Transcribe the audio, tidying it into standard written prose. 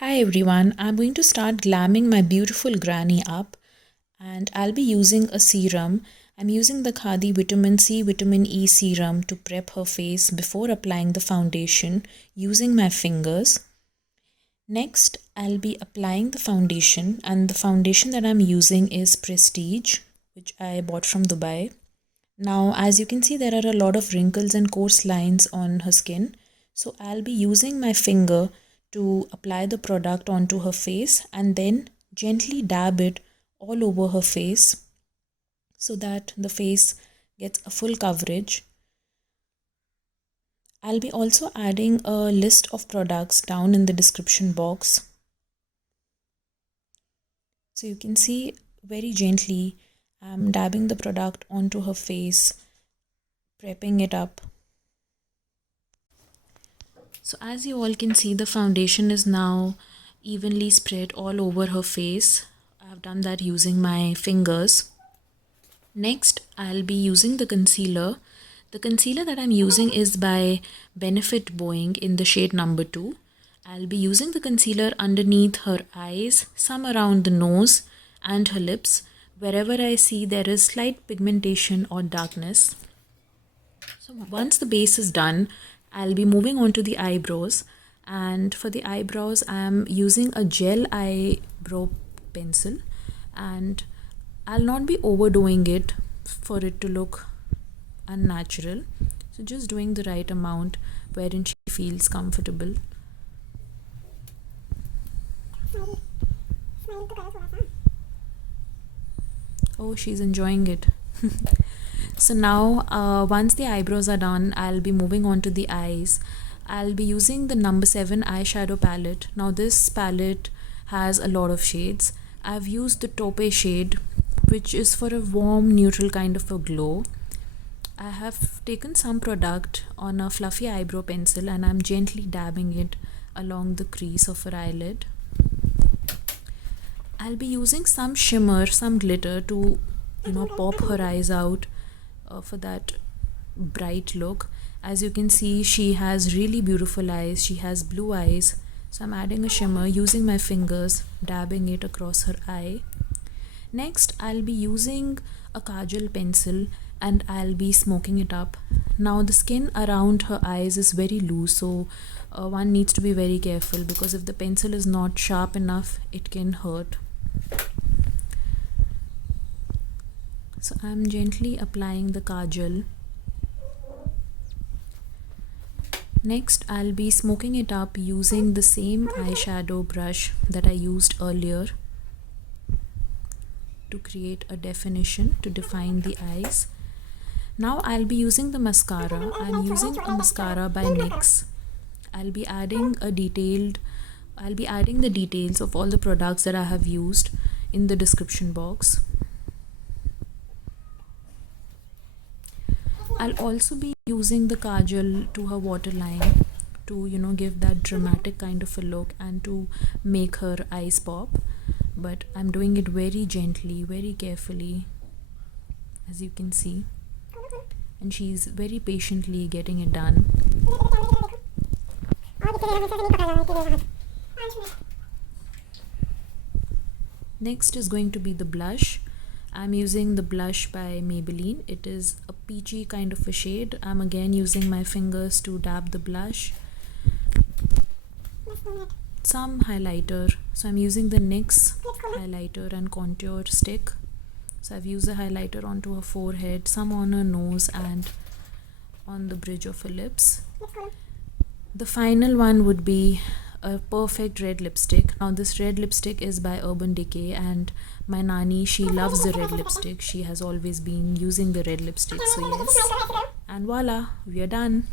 Hi everyone, I'm going to start glamming my beautiful granny up and I'll be using a serum. I'm using the Khadi Vitamin C Vitamin E serum to prep her face before applying the foundation using my fingers. Next, I'll be applying the foundation, and the foundation that I'm using is Prestige, which I bought from Dubai. Now, as you can see, there are a lot of wrinkles and coarse lines on her skin. So I'll be using my finger to apply the product onto her face and then gently dab it all over her face so that the face gets a full coverage. I'll be also adding a list of products down in the description box. So you can see very gently I'm dabbing the product onto her face, prepping it up. So as you all can see, the foundation is now evenly spread all over her face. I've done that using my fingers. Next, I'll be using the concealer. The concealer that I'm using is by Benefit Boeing in the shade number 2. I'll be using the concealer underneath her eyes, some around the nose and her lips, wherever I see there is slight pigmentation or darkness. So once the base is done, I'll be moving on to the eyebrows, and for the eyebrows I'm using a gel eyebrow pencil, and I'll not be overdoing it for it to look unnatural. So just doing the right amount wherein she feels comfortable. Oh, she's enjoying it. So now once the eyebrows are done, I'll be moving on to the eyes. I'll be using the number 7 eyeshadow palette. Now this palette has a lot of shades. I've used the taupe shade, which is for a warm neutral kind of a glow. I have taken some product on a fluffy eyebrow pencil and I'm gently dabbing it along the crease of her eyelid. I'll be using some shimmer, some glitter to pop her eyes out for that bright look. As you can see, she has really beautiful eyes. She has blue eyes. So I'm adding a shimmer using my fingers, dabbing it across her eye. Next, I'll be using a kajal pencil and I'll be smoking it up. Now the skin around her eyes is very loose, so one needs to be very careful because if the pencil is not sharp enough, it can hurt. So I'm gently applying the kajal. Next, I'll be smoking it up using the same eyeshadow brush that I used earlier to create a definition, to define the eyes. Now I'll be using the mascara. I'm using a mascara by Nyx. I'll be adding the details of all the products that I have used in the description box. I'll also be using the kajal to her waterline to give that dramatic kind of a look and to make her eyes pop, but I'm doing it very gently, very carefully, as you can see, and she's very patiently getting it done. Next is going to be the blush. I'm using the blush by Maybelline. It is a peachy kind of a shade. I'm again using my fingers to dab the blush. Some highlighter. So I'm using the NYX highlighter and contour stick. So I've used the highlighter onto her forehead, some on her nose and on the bridge of her lips. The final one would be a perfect red lipstick. Now this red lipstick is by Decay, and my nani, she loves the red lipstick. She has always been using the red lipstick, so yes. And voila, we are done.